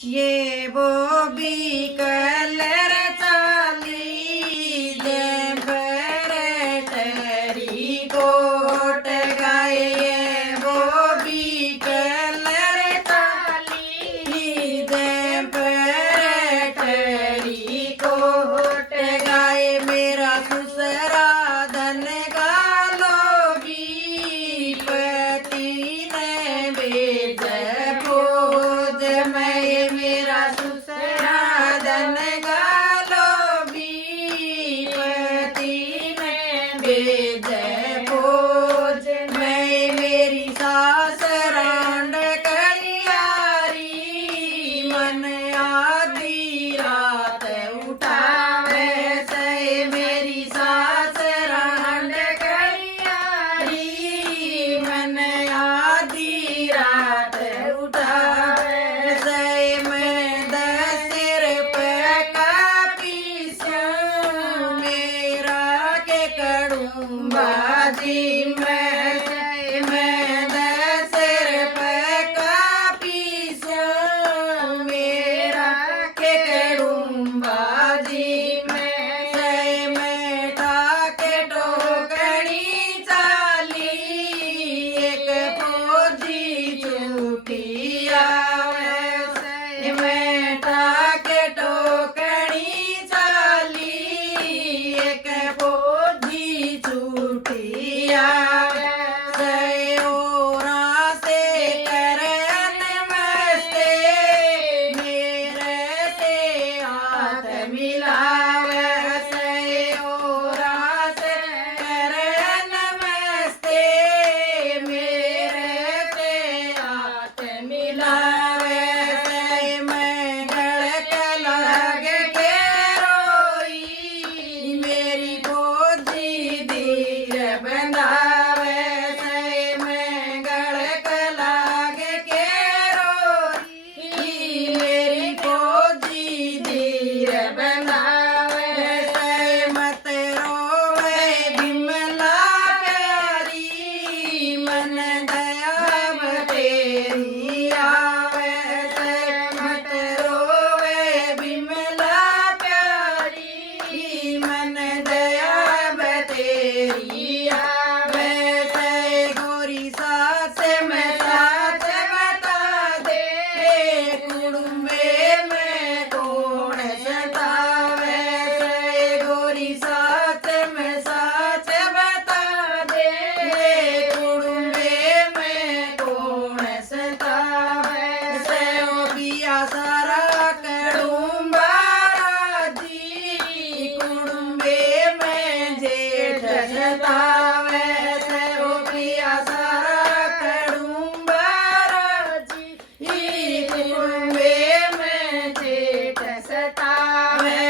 ये वो भी कलर चाली दे टरी कोट गाए ये वो भी कलर चाली दे टरी कोट गाए मेरा सुसरा धन गालोगी पति ने बेच भोज मैं मेरा सुसरा धन गालोगी पति ने बेच भोज मैं मेरी सास रांड कलियारी मन आधी रात उठावे से मेरी सास रांड कलियारी मन आधी रात उठावे से मैं 10 रुपए का पीसूं मेरा के करूं बाजी मैं 10 रुपए का पीसूं मेरा के करूं बाजी मैं ठाके टोकरी चाली एक फौजी छूटी आवे मैं ठाके टोकरी चाली एक फौजी छूटी आवे ओरा से करन मस्ते मेरे से हाथ मिलावे ओरा से करन मस्ते मेरे से हाथ मिलावे मैं गलत लग के रोई मेरी फौजी धीर बंधावे मैं गलत लग के रोई मेरी फौजी धीर बंधावे मत रोवे बिमला प्यारी मन दया तेरी आवे मत रोवे बिमला प्यारी मन दया तेरी आवे गोरी सास में साथ बता दे कुड़ुम्बे में कौन सतावे गोरी साथ में साथ बता दे कुड़ुम्बे में कौन सतावे ओ पिया सारा कड़ुम्बा राजी कुड़ुम्बे में जेठ सतावे ओ पिया सारा कड़ुम्बा राजी कुड़ुम्बे में जेठ सतावे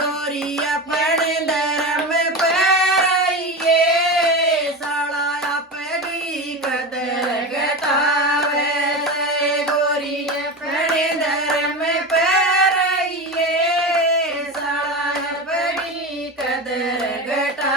गोरी अपने धर्म पर रहिए साला अपनी कदर घटावे गोरी अपने धर्म पर रहिए साला अपनी कदर घटावे